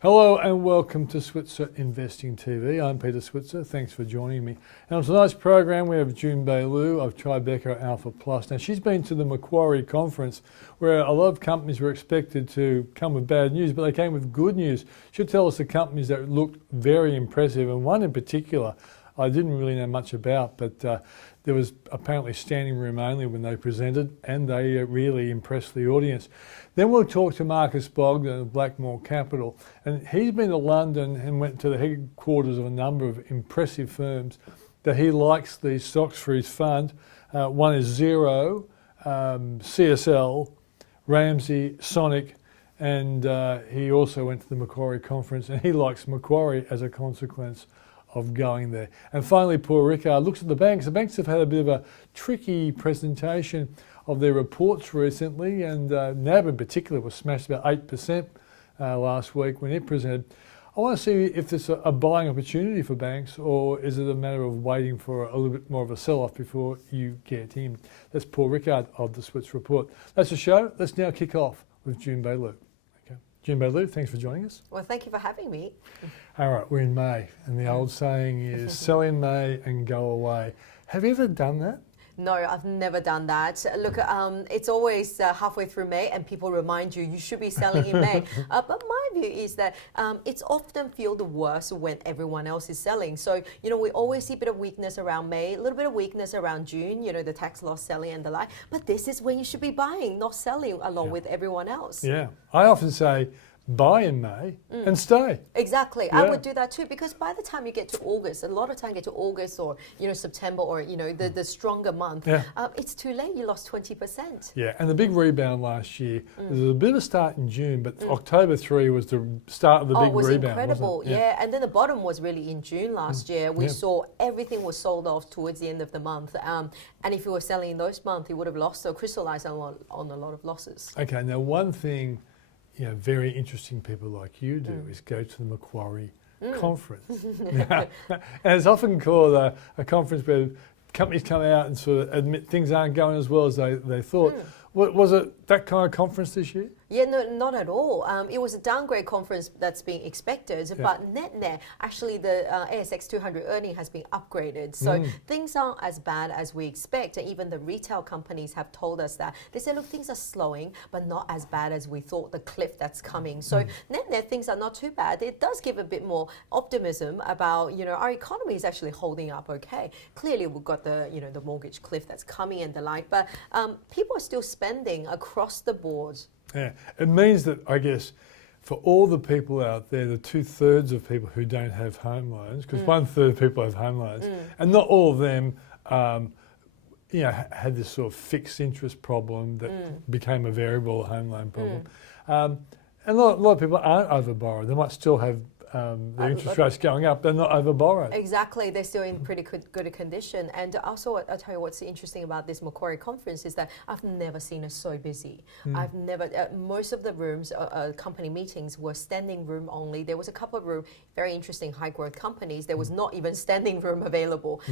Hello and welcome to Switzer Investing TV. I'm Peter Switzer. Thanks for joining me. And on tonight's program we have Jun Bei Liu of Tribeca Alpha Plus. Now she's been to the Macquarie conference where a lot of companies were expected to come with bad news, but they came with good news. She'll tell us the companies that looked very impressive, and one in particular I didn't really know much about, but there was apparently standing room only when they presented, and they really impressed the audience. Then we'll talk to Bogdan of Blackmore Capital, and he's been to London and went to the headquarters of a number of impressive firms that he likes these stocks for his fund. One is Xero, CSL, Ramsay, Sonic, and he also went to the Macquarie conference, and he likes Macquarie as a consequence of going there. And finally, poor Rickard looks at the banks. The banks have had a bit of a tricky presentation of their reports recently, and NAB in particular was smashed about 8% last week when it presented. I want to see if there's a buying opportunity for banks, or is it a matter of waiting for a little bit more of a sell-off before you get in. That's Paul Rickard of the Switzer Report. That's the show. Let's now kick off with Jun Bei Liu. Jun Bei Liu, thanks for joining us. Well, thank you for having me. All right, we're in May, and the old saying is sell in May and go away. Have you ever done that? No, I've never done that. Look, it's always halfway through May and people remind you should be selling in May. But my view is that it's often feel the worst when everyone else is selling. So, we always see a bit of weakness around May, a little bit of weakness around June, the tax loss selling and the like. But this is when you should be buying, not selling along with everyone else. Yeah, I often say, buy in May and stay. Exactly. Yeah. I would do that too, because by the time you get to August, a lot of time you get to August or September or the stronger month, it's too late. You lost 20%. Yeah, and the big rebound last year, there was a bit of a start in June, but October 3 was the start of the big rebound. It was incredible. Wasn't it? Yeah, and then the bottom was really in June last year. We saw everything was sold off towards the end of the month. And if you were selling in those months, you would have lost or crystallized on a lot of losses. Okay, now one thing very interesting people like you do is go to the Macquarie conference. And it's often called a conference where companies come out and sort of admit things aren't going as well as they thought. Was it that kind of conference this year? Yeah, no, not at all. It was a downgrade conference that's being expected, but net, actually the ASX 200 earning has been upgraded. So things aren't as bad as we expect. And even the retail companies have told us that. They say, look, things are slowing, but not as bad as we thought, the cliff that's coming. So net, things are not too bad. It does give a bit more optimism about, our economy is actually holding up okay. Clearly, we've got the, the mortgage cliff that's coming and the like, but people are still spending across the board. Yeah, it means that, I guess, for all the people out there, the 2/3 of people who don't have home loans, because 1/3 of people have home loans, and not all of them, had this sort of fixed interest problem that became a variable home loan problem. And a lot of people aren't overborrowed. They might still have the interest rates going up, they're not overborrowed. Exactly, they're still in pretty good a condition. And also, I'll tell you what's interesting about this Macquarie conference is that I've never seen us so busy. I've never, most of the rooms, company meetings were standing room only. There was a couple of room, very interesting high growth companies. There was not even standing room available.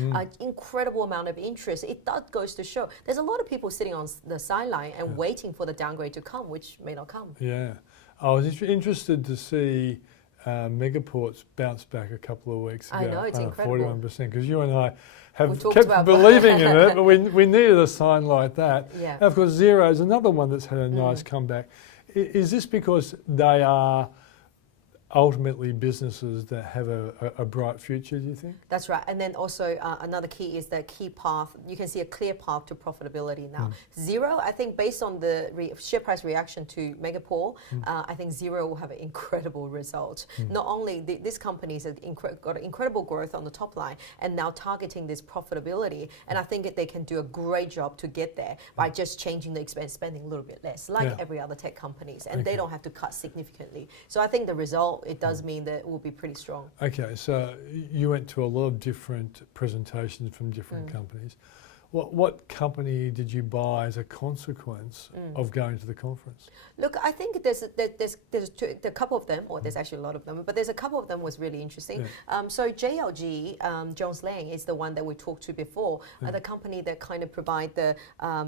Incredible amount of interest. It goes to show there's a lot of people sitting on the sideline and waiting for the downgrade to come, which may not come. Yeah, I was interested to see Megaport's bounced back a couple of weeks ago. I know, it's incredible. 41%, because you and I have kept believing in it, but we needed a sign like that. Yeah. And of course, Xero is another one that's had a nice comeback. Is this because they are ultimately businesses that have a bright future, do you think? That's right. And then also another key is the key path. You can see a clear path to profitability now. Xero, I think based on the share price reaction to Megapore, I think Xero will have an incredible result. Not only this company has got incredible growth on the top line and now targeting this profitability, and I think they can do a great job to get there by just changing the expense spending a little bit less, like every other tech companies, and they don't have to cut significantly. So I think the result, it does mean that it will be pretty strong. Okay, so you went to a lot of different presentations from different companies. what company did you buy as a consequence of going to the conference? Look, I think there's a couple of them, or there's actually a lot of them, but there's a couple of them was really interesting. Yeah. So JLG, Jones Lang, is the one that we talked to before, the company that kind of provide the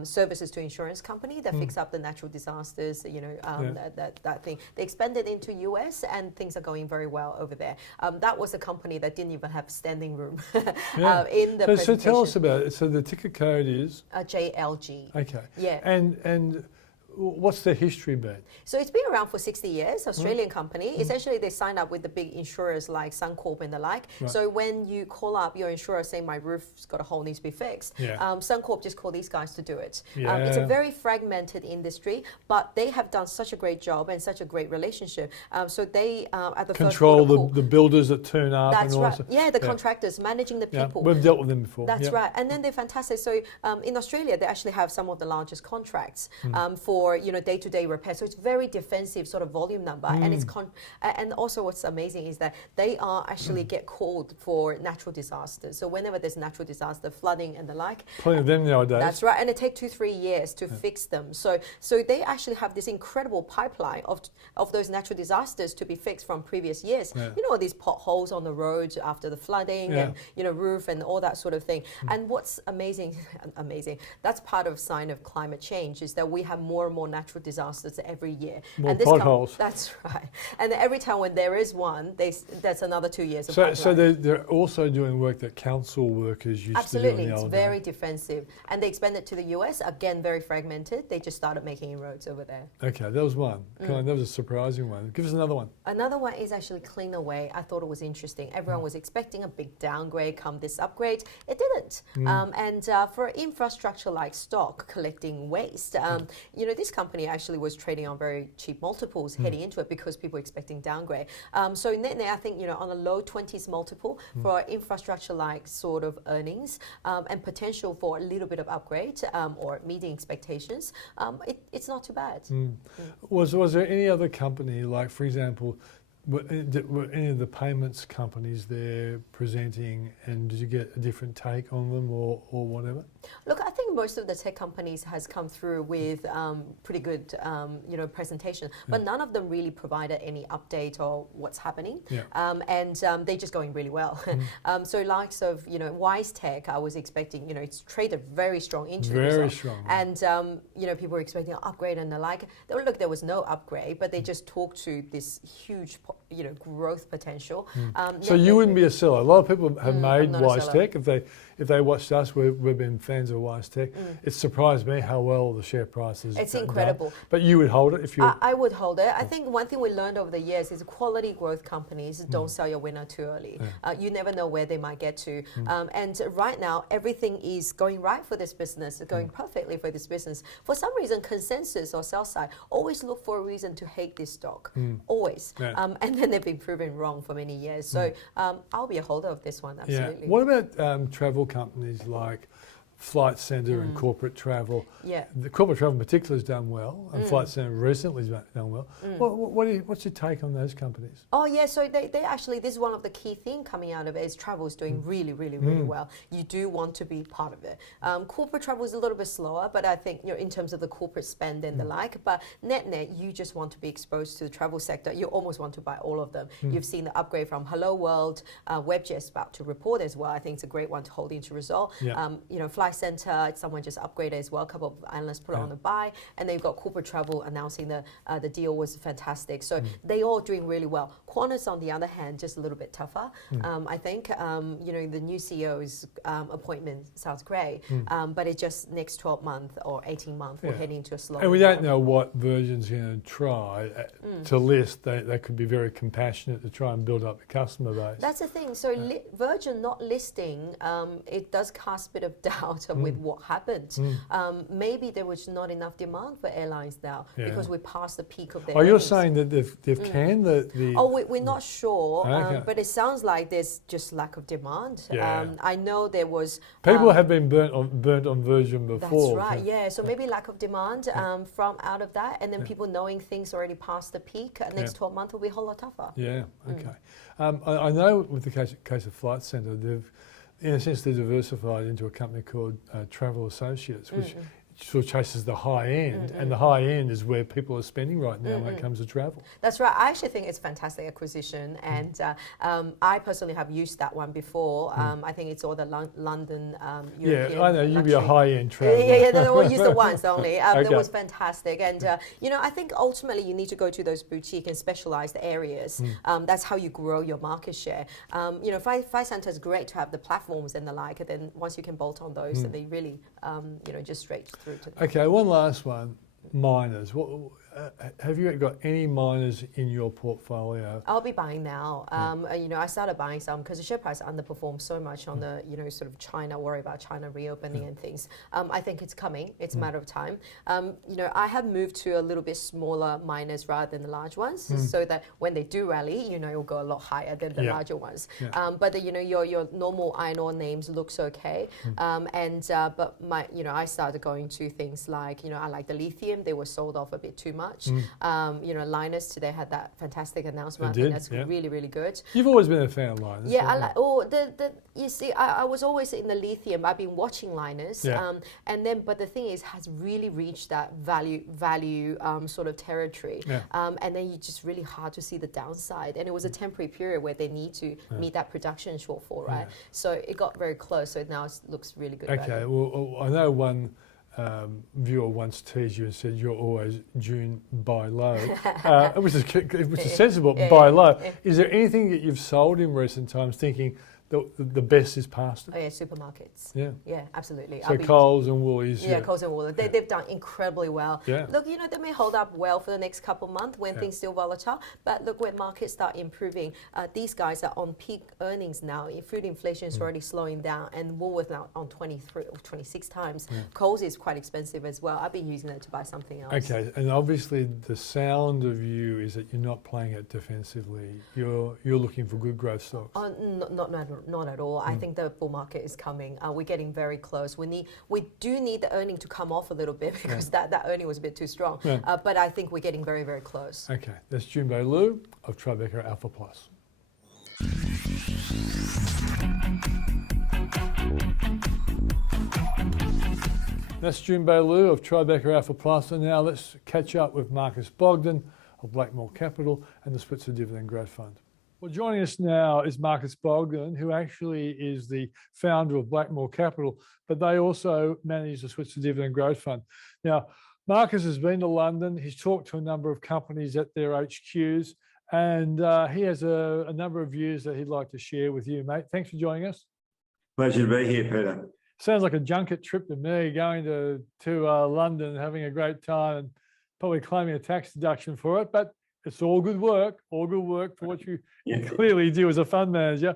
services to insurance company that fix up the natural disasters, that thing. They expanded into US and things are going very well over there. That was a company that didn't even have standing room in the presentation. So tell us about it. So the ticker code is? JLG. Okay. Yeah. And what's the history been? So it's been around for 60 years, Australian company. Essentially, they sign up with the big insurers like Suncorp and the like. Right. So when you call up your insurer saying my roof's got a hole, needs to be fixed, Suncorp just call these guys to do it. It's a very fragmented industry, but they have done such a great job and such a great relationship. So they at the control first the builders that turn up. That's and right. Yeah, the contractors, managing the people. We've dealt with them before. That's right. And then they're fantastic. So in Australia, they actually have some of the largest contracts for day-to-day repair. So it's very defensive sort of volume number. And it's and also what's amazing is that they are actually get called for natural disasters. So whenever there's natural disaster, flooding and the like. Plenty of them nowadays. That's right. And it takes 2-3 years to fix them. So they actually have this incredible pipeline of those natural disasters to be fixed from previous years. Yeah. You know, these potholes on the roads after the flooding and, roof and all that sort of thing. And what's amazing, that's part of sign of climate change is that we have more and more natural disasters every year. More and this potholes. That's right. And every time when there is one, that's another 2 years of So they're also doing work that council workers used to do. Absolutely, it's very defensive. And they expanded to the US, again, very fragmented. They just started making inroads over there. Okay, that was one. That was a surprising one. Give us another one. Another one is actually Cleanaway. I thought it was interesting. Everyone was expecting a big downgrade come this upgrade. It didn't. And for infrastructure like stock collecting waste, this company actually was trading on very cheap multiples heading into it because people were expecting downgrade. So net, I think, on a low 20s multiple for infrastructure like sort of earnings and potential for a little bit of upgrade or meeting expectations, it's not too bad. Was there any other company, like for example, were any of the payments companies there presenting, and did you get a different take on them or whatever? Look, I think most of the tech companies has come through with pretty good, presentation, but none of them really provided any update or what's happening. And they're just going really well. So likes of, Wise Tech, I was expecting, it's traded very strong into the result. Strong. And, people were expecting an upgrade and the like. Look, there was no upgrade, but they just talked to this huge growth potential. So you wouldn't be a seller. A lot of people have made Wise Tech. If they watched us, we've been fans of Wise Tech. It surprised me how well the share price is. It's incredible. Done. But you would hold it if you. I would hold it. I think one thing we learned over the years is quality growth companies don't sell your winner too early. You never know where they might get to. And right now, everything is going right for this business, going perfectly for this business. For some reason, consensus or sell side always look for a reason to hate this stock. Always. And then they've been proven wrong for many years. So I'll be a holder of this one, absolutely. What about travel companies like Flight Centre and corporate travel? The corporate travel in particular has done well, and Flight Centre recently has done well. What's your take on those companies? Oh yeah, so they actually, this is one of the key things coming out of it is travel is doing really well. You do want to be part of it. Corporate travel is a little bit slower, but I think in terms of the corporate spend and the like, but net, you just want to be exposed to the travel sector. You almost want to buy all of them. You've seen the upgrade from Hello World, WebJet's about to report as well. I think it's a great one to hold into result. Flight Centre, someone just upgraded as well. A couple of analysts put it on the buy, and they've got corporate travel announcing the deal was fantastic. So they all doing really well. Qantas, on the other hand, just a little bit tougher. I think the new CEO's appointment sounds great, but it just next 12 months or 18 months we're heading into a slow. And we don't know what Virgin's going to try to list. They could be very compassionate to try and build up the customer base. That's the thing. So Virgin not listing, it does cast a bit of doubt with what happened. Maybe there was not enough demand for airlines now because we're past the peak of their earnings. You're saying that they've canned the... We're not sure, but it sounds like there's just lack of demand. I know there was... People have been burnt on Virgin before. That's right, yeah. So maybe lack of demand from out of that, and then people knowing things already past the peak, next 12 months will be a whole lot tougher. Yeah, okay. I know with the case of Flight Centre, in a sense, they're diversified into a company called Travel Associates, which sort of chases the high end, and the high end is where people are spending right now when it comes to travel. That's right. I actually think it's a fantastic acquisition, and I personally have used that one before. I think it's all the London European. Yeah, I know you'd be a luxury. high-end traveller. Yeah, we'll use the once only. Okay. That was fantastic, and I think ultimately you need to go to those boutique and specialised areas. That's how you grow your market share. Flight Centre is great to have the platforms and the like, and then once you can bolt on those, and they really, just straight through to them. Okay, one last one. Miners. Have you got any miners in your portfolio? I'll be buying now. I started buying some because the share price underperformed so much on the, sort of China, worry about China reopening and things. I think it's coming. It's a matter of time. I have moved to a little bit smaller miners rather than the large ones, so that when they do rally, it'll go a lot higher than the larger ones. But your normal iron ore names looks okay. But I started going to things like, I like the lithium. They were sold off a bit too much. Lynas today had that fantastic announcement. I think that's really, really good. You've always been a fan of Lynas. Yeah, I like. You see, I was always in the lithium. I've been watching Lynas, but the thing is, has really reached that value sort of territory. And then you just really hard to see the downside. And it was a temporary period where they need to meet that production shortfall, right? So it got very close. So now it looks really good. Okay. Well, I know one viewer once teased you and said you're always Jun Bei Liu, which is sensible. Buy low. Is there anything that you've sold in recent times thinking the best is past it? Oh yeah, supermarkets. Yeah, absolutely. So Coles and Woolies. Yeah, Coles and Woolies. They've done incredibly well. Look, they may hold up well for the next couple of months when things still volatile. But look, when markets start improving, these guys are on peak earnings now. Food inflation is already slowing down, and Woolworths now on 23 or 26 times. Coles is quite expensive as well. I've been using that to buy something else. Okay, and obviously the sound of you is that you're not playing it defensively. You're looking for good growth stocks. Not at all. I think the bull market is coming. We're getting very close. We do need the earning to come off a little bit because that earning was a bit too strong. But I think we're getting very, very close. Okay, that's Jun Bei Liu of Tribeca Alpha Plus. That's Jun Bei Liu of Tribeca Alpha Plus, and now let's catch up with Marcus Bogdan of Blackmore Capital and the Switzer Dividend Growth Fund. Well, joining us now is Marcus Bogdan, who actually is the founder of Blackmore Capital, but they also manage the Switzer Dividend Growth Fund. Now, Marcus has been to London. He's talked to a number of companies at their HQs, and he has a number of views that he'd like to share with you, mate. Thanks for joining us. Pleasure to be here, Peter. Sounds like a junket trip to me, going to London, having a great time, and probably claiming a tax deduction for it, but it's all good work for what you clearly do as a fund manager.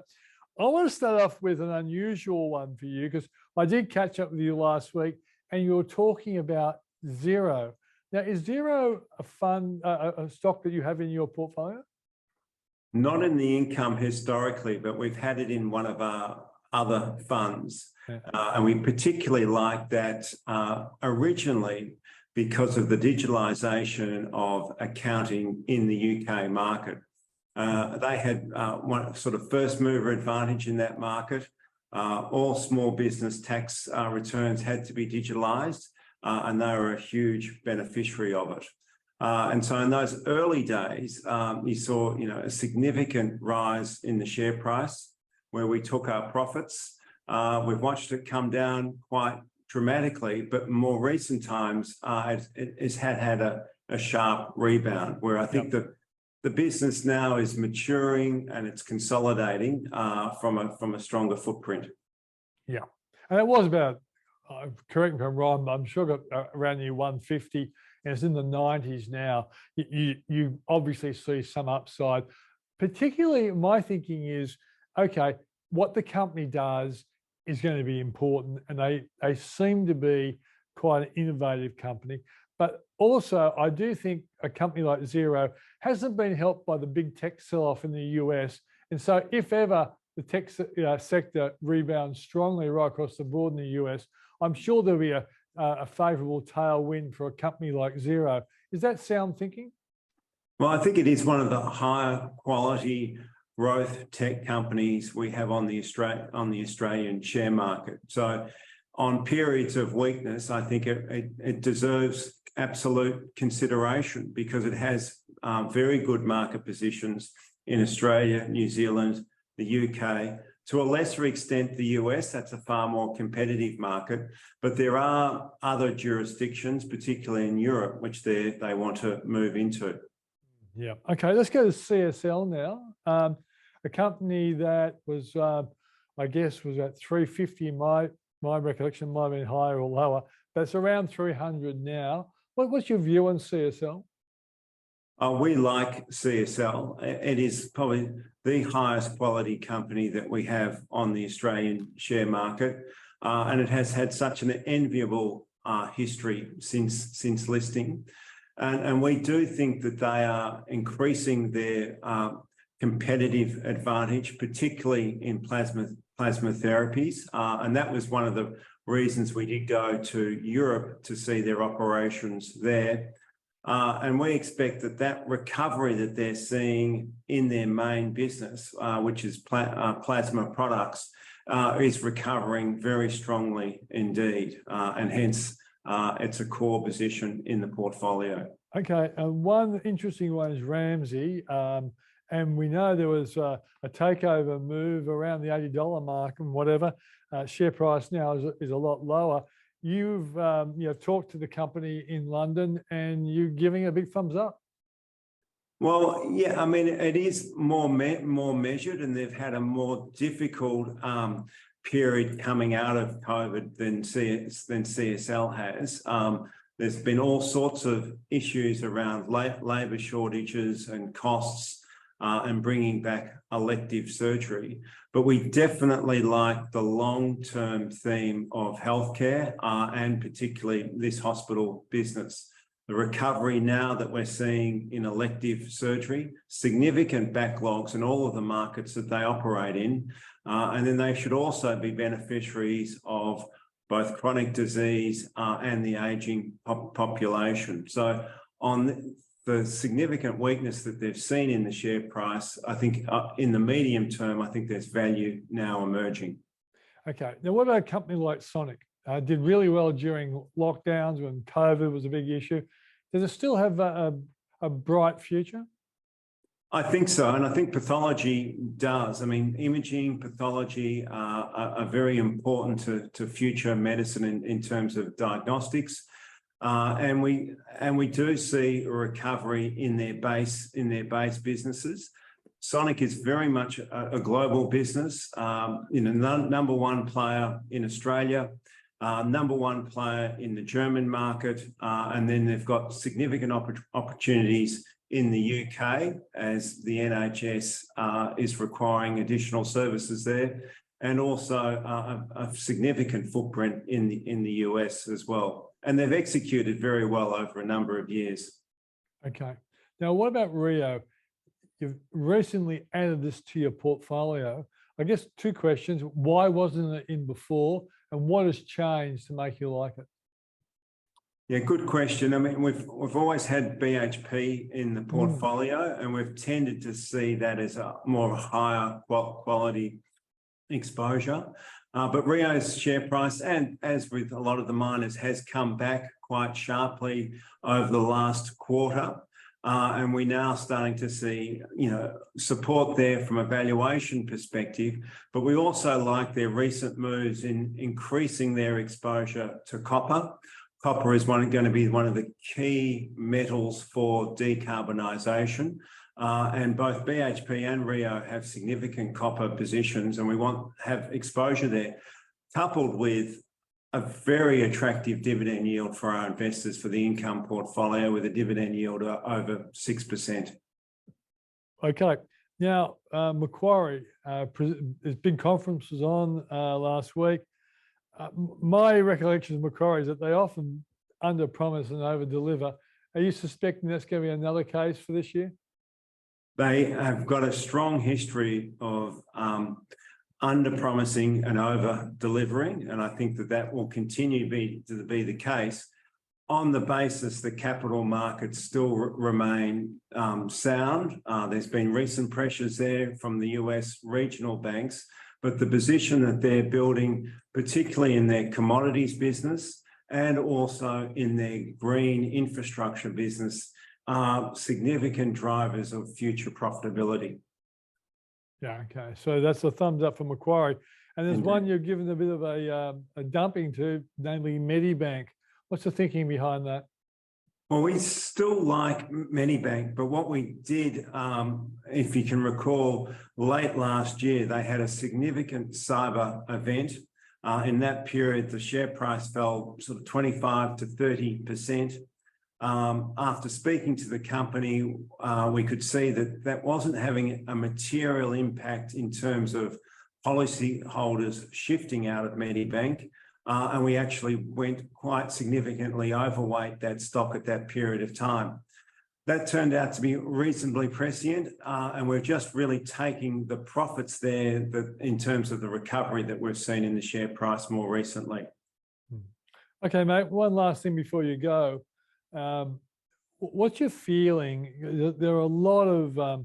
I want to start off with an unusual one for you because I did catch up with you last week and you were talking about Xero. Now, is Xero a fund, a stock that you have in your portfolio? Not in the income historically, but we've had it in one of our other funds. And we particularly like that originally because of the digitalisation of accounting in the UK market. They had one sort of first mover advantage in that market. All small business tax returns had to be digitalised, and they were a huge beneficiary of it. And so in those early days, you saw a significant rise in the share price where we took our profits. We've watched it come down quite dramatically, but more recent times it's had a sharp rebound where I think the business now is maturing and it's consolidating from a stronger footprint. Yeah, and it was about, correct me if I'm wrong, I'm sure got around the 150 and it's in the 90s now. You obviously see some upside. Particularly my thinking is, okay, what the company does is going to be important, and they seem to be quite an innovative company. But also, I do think a company like Xero hasn't been helped by the big tech sell-off in the US. And so if ever the tech sector rebounds strongly right across the board in the US, I'm sure there'll be a favourable tailwind for a company like Xero. Is that sound thinking? Well, I think it is one of the higher quality growth tech companies we have on the Australian share market. So on periods of weakness, I think it deserves absolute consideration because it has very good market positions in Australia, New Zealand, the UK, to a lesser extent the US. That's a far more competitive market, but there are other jurisdictions, particularly in Europe, which they want to move into. Yeah. Okay, let's go to CSL now. A company that was, I guess, was at 350. My recollection might have been higher or lower, but it's around 300 now. What's your view on CSL? We like CSL. It is probably the highest quality company that we have on the Australian share market, and it has had such an enviable history since listing. And we do think that they are increasing their competitive advantage, particularly in plasma therapies. And that was one of the reasons we did go to Europe to see their operations there. And we expect that recovery that they're seeing in their main business, which is plasma products, is recovering very strongly indeed. And hence, it's a core position in the portfolio. Okay, one interesting one is Ramsay. And we know there was a takeover move around the $80 mark and whatever. Share price now is a lot lower. You've talked to the company in London and you're giving a big thumbs up. Well, yeah, I mean, it is more measured, and they've had a more difficult period coming out of COVID than CSL has. There's been all sorts of issues around labour shortages and costs and bringing back elective surgery. But we definitely like the long-term theme of healthcare and particularly this hospital business. The recovery now that we're seeing in elective surgery, significant backlogs in all of the markets that they operate in. And then they should also be beneficiaries of both chronic disease and the ageing population. So on the significant weakness that they've seen in the share price, I think in the medium term, I think there's value now emerging. Okay, now what about a company like Sonic? Did really well during lockdowns when COVID was a big issue. Does it still have a bright future? I think so, and I think pathology does. I mean, imaging, pathology are very important to future medicine in terms of diagnostics. And we do see a recovery in their base businesses. Sonic is very much a global business. Number one player in Australia, number one player in the German market, and then they've got significant opportunities in the UK as the NHS is requiring additional services there, and also a significant footprint in the US as well. And they've executed very well over a number of years. Okay. Now, what about Rio? You've recently added this to your portfolio. I guess two questions. Why wasn't it in before? And what has changed to make you like it? Yeah, good question. I mean, we've always had BHP in the portfolio, and we've tended to see that as a more higher quality exposure. But Rio's share price, and as with a lot of the miners, has come back quite sharply over the last quarter. And we're now starting to see, support there from a valuation perspective. But we also like their recent moves in increasing their exposure to copper. Copper is going to be one of the key metals for decarbonisation. And both BHP and Rio have significant copper positions, and we want to have exposure there, coupled with a very attractive dividend yield for our investors for the income portfolio, with a dividend yield over 6%. Okay. Now, Macquarie, there's big conferences on last week. My recollection of Macquarie is that they often under-promise and over-deliver. Are you suspecting that's going to be another case for this year? They have got a strong history of under-promising and over-delivering, and I think that will continue to be the case. on the basis the capital markets still remain sound. There's been recent pressures there from the US regional banks, but the position that they're building, particularly in their commodities business and also in their green infrastructure business, are significant drivers of future profitability. Yeah, okay. So that's a thumbs up for Macquarie. And there's Indeed. one you've given a bit of a dumping to, namely Medibank. What's the thinking behind that? Well, we still like Medibank, but what we did, if you can recall, late last year, they had a significant cyber event. In that period, the share price fell sort of 25 to 30%. After speaking to the company, we could see that that wasn't having a material impact in terms of policyholders shifting out of Medibank. And we actually went quite significantly overweight that stock at that period of time. That turned out to be reasonably prescient, and we're just really taking the profits there in terms of the recovery that we've seen in the share price more recently. Okay, mate, one last thing before you go. What's your feeling? There are a lot of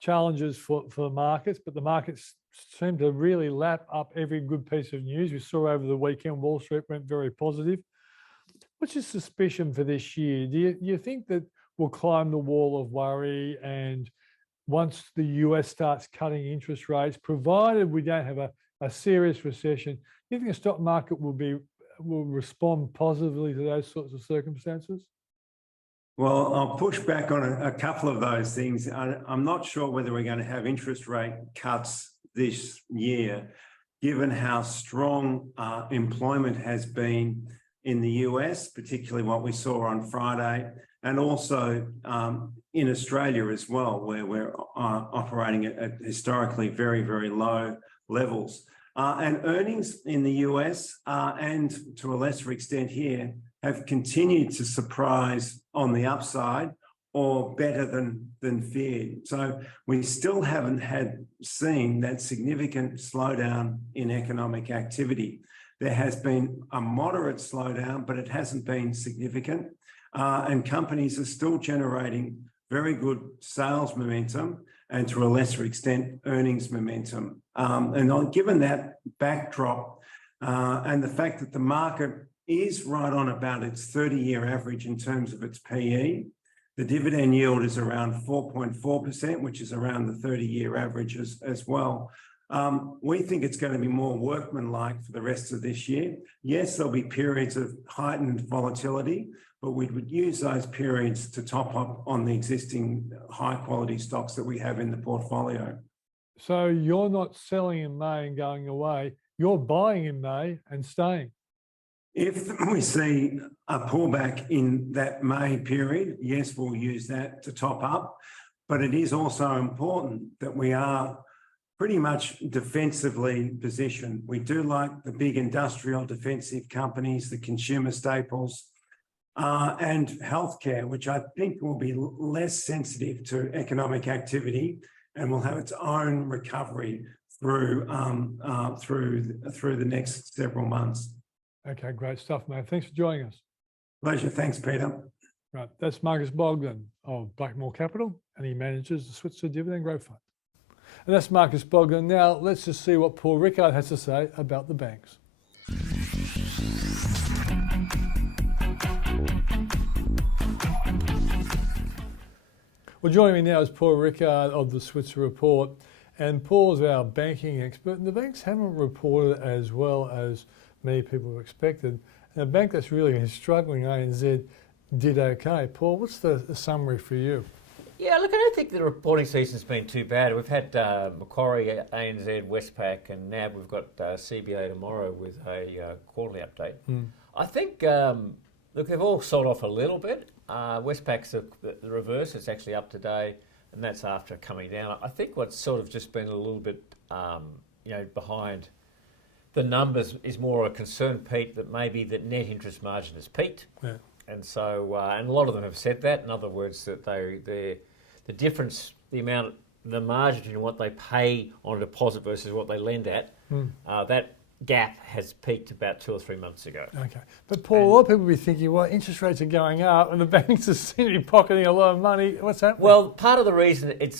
challenges for markets, but the markets seem to really lap up every good piece of news. We saw over the weekend, Wall Street went very positive. What's your suspicion for this year? Do you think that we'll climb the wall of worry, and once the US starts cutting interest rates, provided we don't have a serious recession, do you think the stock market will respond positively to those sorts of circumstances? Well, I'll push back on a couple of those things. I'm not sure whether we're going to have interest rate cuts this year, given how strong employment has been in the US, particularly what we saw on Friday, and also in Australia as well, where we're operating at historically very, very low levels. And earnings in the US and to a lesser extent here have continued to surprise on the upside or better than feared. So we still haven't seen that significant slowdown in economic activity. There has been a moderate slowdown, but it hasn't been significant. And companies are still generating very good sales momentum and to a lesser extent, earnings momentum. And given that backdrop and the fact that the market is right on about its 30-year average in terms of its PE, the dividend yield is around 4.4%, which is around the 30-year average as well. We think it's going to be more workmanlike for the rest of this year. Yes, there'll be periods of heightened volatility, but we would use those periods to top up on the existing high-quality stocks that we have in the portfolio. So you're not selling in May and going away, you're buying in May and staying? If we see a pullback in that May period, yes, we'll use that to top up. But it is also important that we are pretty much defensively positioned. We do like the big industrial defensive companies, the consumer staples, and healthcare, which I think will be less sensitive to economic activity and will have its own recovery through the next several months. Okay, great stuff, mate. Thanks for joining us. Pleasure. Thanks, Peter. Right, that's Marcus Bogdan of Blackmore Capital, and he manages the Switzer Dividend Growth Fund. And that's Marcus Bogdan. Now, let's just see what Paul Rickard has to say about the banks. Well, joining me now is Paul Rickard of the Switzer Report. And Paul's our banking expert, and the banks haven't reported as well as many people expected. And a bank that's really struggling, ANZ, did okay. Paul, what's the summary for you? Yeah, look, I don't think the reporting season's been too bad. We've had Macquarie, ANZ, Westpac, and now we've got CBA tomorrow with a quarterly update. I think, look, they've all sold off a little bit. Westpac's the reverse. It's actually up today, and that's after coming down. I think what's sort of just been a little bit, behind the numbers is more a concern, Pete, that maybe that net interest margin has peaked. Yeah. And so, and a lot of them have said that. In other words, that the difference, the margin between what they pay on a deposit versus what they lend at, that gap has peaked about 2 or 3 months ago. Okay. But Paul, a lot of people will be thinking, well, interest rates are going up and the banks are seem to be pocketing a lot of money. What's happening? Well, part of the reason it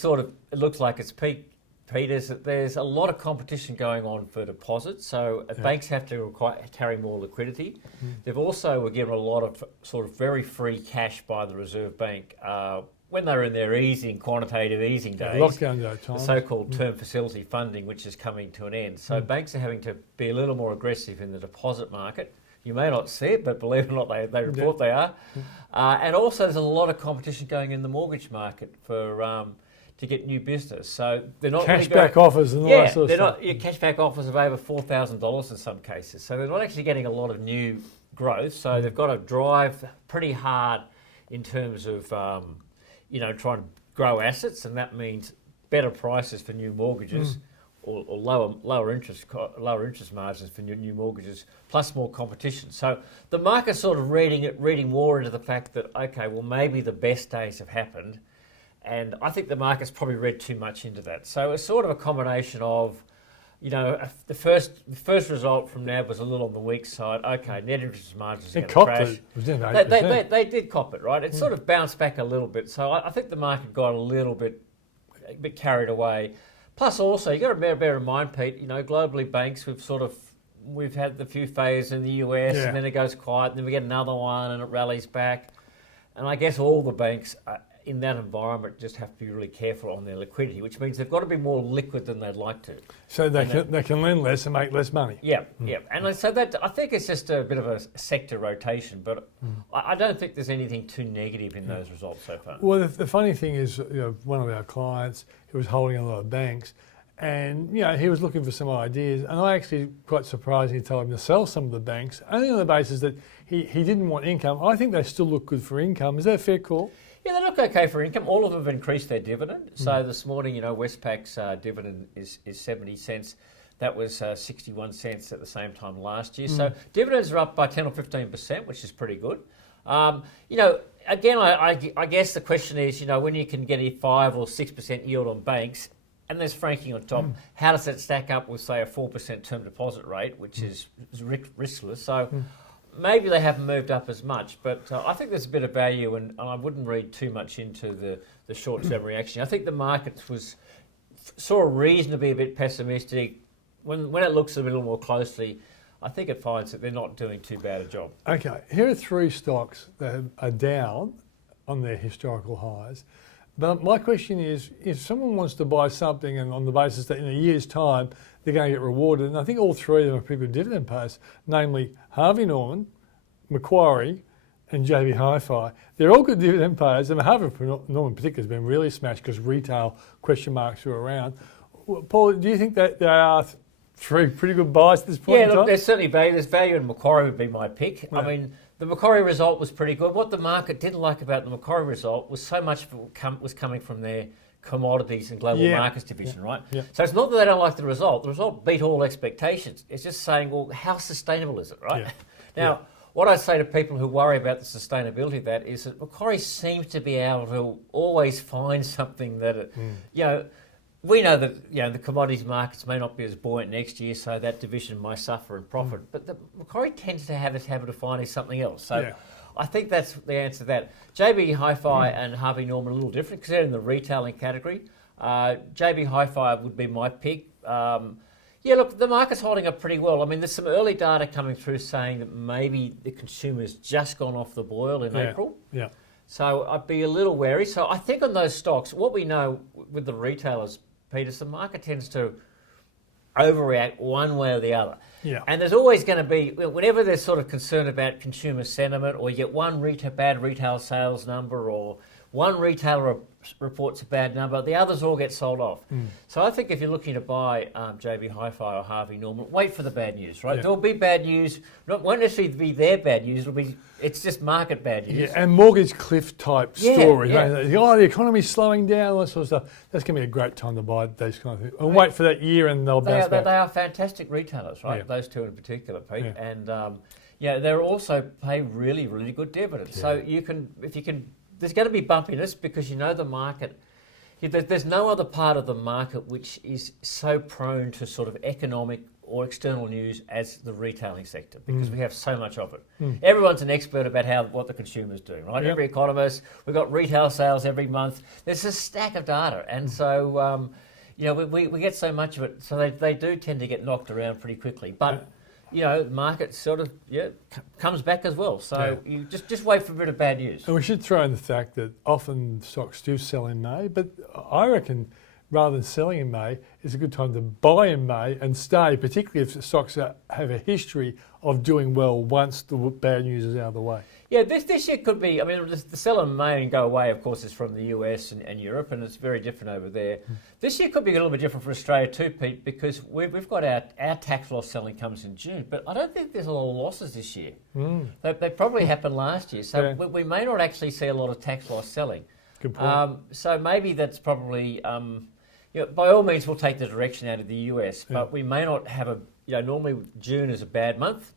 looks like it's peaked, Pete, is that there's a lot of competition going on for deposits. So banks have to carry more liquidity. They've also were given a lot of sort of very free cash by the Reserve Bank when they were in their quantitative easing days. Lockdown day time. The so-called term facility funding, which is coming to an end. So banks are having to be a little more aggressive in the deposit market. You may not see it, but believe it or not, they report they are. And also there's a lot of competition going in the mortgage market for to get new business. So they're not cashback offers and all that sort of stuff. Cashback offers of over $4,000 in some cases. So they're not actually getting a lot of new growth. So they've got to drive pretty hard in terms of trying to grow assets, and that means better prices for new mortgages. Or lower interest margins for new mortgages, plus more competition. So the market's sort of reading more into the fact that, okay, well, maybe the best days have happened, and I think the market's probably read too much into that. So it's sort of a combination of, the first result from NAB was a little on the weak side. Okay, net interest margins are going to crash. It was down 8%. They did cop it, right? It sort of bounced back a little bit. So I think the market got a bit carried away. Plus, also, you've got to bear in mind, Pete, globally banks, we've had the few phases in the US, and then it goes quiet, and then we get another one, and it rallies back. And I guess all the banks in that environment just have to be really careful on their liquidity, which means they've got to be more liquid than they'd like to. So they can lend less and make less money. Yeah. And so that, I think it's just a bit of a sector rotation, but I don't think there's anything too negative in those results so far. Well, the funny thing is, one of our clients who was holding a lot of banks, and he was looking for some ideas, and I actually quite surprisingly told him to sell some of the banks, only on the basis that he didn't want income. I think they still look good for income. Is that a fair call? Yeah, they look okay for income. All of them have increased their dividend. So this morning, Westpac's dividend is 70 cents. That was 61 cents at the same time last year. So dividends are up by 10 or 15%, which is pretty good. Again, I guess the question is, when you can get a 5 or 6% yield on banks, and there's franking on top, how does that stack up with, say, a 4% term deposit rate, which is riskless? So maybe they haven't moved up as much, but I think there's a bit of value, and I wouldn't read too much into the short-term reaction. I think the market saw a reason to be a bit pessimistic. When it looks a little more closely, I think it finds that they're not doing too bad a job. Okay, here are 3 stocks that are down on their historical highs. But my question is, if someone wants to buy something and on the basis that in a year's time they're going to get rewarded, and I think all 3 of them are pretty good dividend payers, namely Harvey Norman, Macquarie, and JB Hi-Fi. They're all good dividend payers, and Harvey Norman in particular has been really smashed because retail question marks are around. Paul, do you think that there are 3 pretty good buys at this point in time? Yeah, look, there's certainly value. There's value in Macquarie would be my pick. Yeah. I mean, the Macquarie result was pretty good. What the market didn't like about the Macquarie result was so much was coming from their commodities and global markets division, right? Yeah. So it's not that they don't like the result. The result beat all expectations. It's just saying, well, how sustainable is it, right? Yeah. Now, what I say to people who worry about the sustainability of that is that Macquarie seems to be able to always find something that, we know that the commodities markets may not be as buoyant next year, so that division might suffer in profit. But the Macquarie tends to have this habit of finding something else. So I think that's the answer to that. JB Hi-Fi and Harvey Norman are a little different because they're in the retailing category. JB Hi-Fi would be my pick. Look, the market's holding up pretty well. I mean, there's some early data coming through saying that maybe the consumer's just gone off the boil in April. Yeah. So I'd be a little wary. So I think on those stocks, what we know with the retailers, Peter, the market tends to overreact one way or the other. Yeah. And there's always going to be, whenever there's sort of concern about consumer sentiment, or you get one bad retail sales number, or one retailer reports a bad number, the others all get sold off. So I think if you're looking to buy JB Hi-Fi or Harvey Norman, wait for the bad news, right? Yeah. There'll be bad news. It won't necessarily be their bad news. It's just market bad news. Yeah, and mortgage cliff type stories. Yeah. Right? The economy's slowing down, all that sort of stuff. That's going to be a great time to buy those kind of things. And wait for that year and they'll bounce back. They are fantastic retailers, right? Yeah. Those 2 in particular, Pete. Yeah. And they're also pay really, really good dividends. Yeah. So there's going to be bumpiness because the market, there's no other part of the market which is so prone to sort of economic or external news as the retailing sector because we have so much of it. Everyone's an expert about what the consumer's doing, right? Yep. Every economist, we've got retail sales every month. There's a stack of data, and so we get so much of it, so they do tend to get knocked around pretty quickly. But the market sort of comes back as well. So you just wait for a bit of bad news. And we should throw in the fact that often stocks do sell in May, but I reckon rather than selling in May, it's a good time to buy in May and stay, particularly if the stocks have a history of doing well once the bad news is out of the way. Yeah, this year could be, the sell in May and go away, of course, is from the US and Europe, and it's very different over there. This year could be a little bit different for Australia too, Pete, because we've got our tax loss selling comes in June, but I don't think there's a lot of losses this year. They probably happened last year, so we may not actually see a lot of tax loss selling. Good point. So maybe that's probably, by all means, we'll take the direction out of the US, but we may not have normally June is a bad month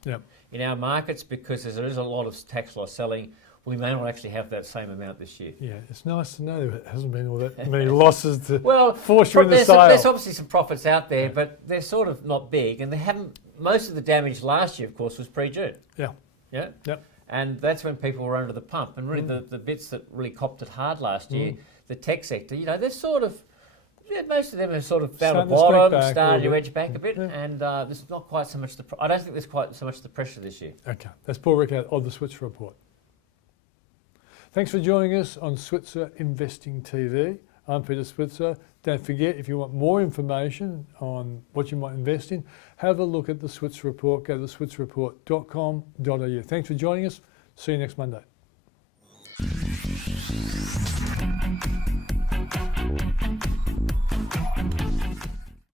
in our markets because there is a lot of tax loss selling. We may not actually have that same amount this year. Yeah, it's nice to know there hasn't been all that many losses to well, force you in the sale. There's obviously some profits out there, but they're sort of not big, and they haven't. Most of the damage last year, of course, was pre-June. Yeah. Yep. And that's when people were under the pump. And really, the bits that really copped it hard last year, the tech sector, they're sort of. Yeah, most of them have sort of found a bottom, started to edge back a bit, and there's not quite so much. I don't think there's quite so much the pressure this year. Okay, that's Paul Rickard of the Switzer Report. Thanks for joining us on Switzer Investing TV. I'm Peter Switzer. Don't forget, if you want more information on what you might invest in, have a look at the Switzer Report. Go to switzerreport.com.au. Thanks for joining us. See you next Monday.